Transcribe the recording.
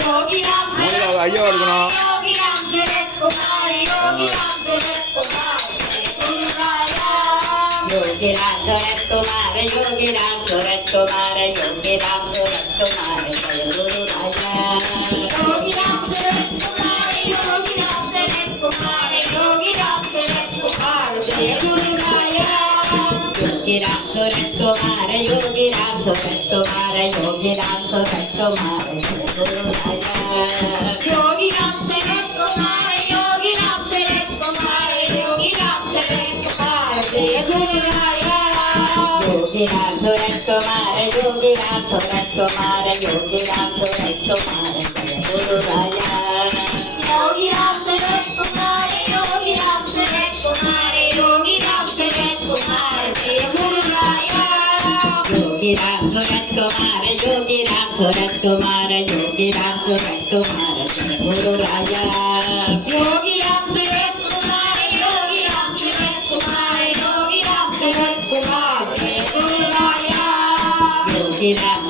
योगी राम ஐயா இருக்கணும் योगी राम सूरत कुमार योगी राम सूरत कुमार गुरु राया योगी राम सूरत कुमार योगी राम सूरत कुमार योगी राम सूरत कुमार जय गुरु राया योगी राम सूरत कुमार योगी राम सूरत कुमार योगी राम सूरत कुमार जय गुरु राया योगी राम सूरत कुमार योगी राम सूरत कुमार योगी राम सूरत कुमार जय गुरु राया योगी राम सूरत कुमार योगी राम सूरत कुमार योगी राम सूरत कुमार जय गुरु राया योगी राम सूरत कुमार योगी राम सूरत कुमार योगी राम सूरत कुमार जय गुरु राया योगी राम सूरत कुमार योगी राम सूरत कुमार योगी राम सूरत कुमार जय गुरु राया योगी राम सूरत कुमार योगी राम सूरत कुमार योगी राम सूरत कुमार जय गुरु राया योगी राम सूरत कुमार योगी राम सूरत कुमार योगी राम सूरत कुमार जय गुरु राया योगी राम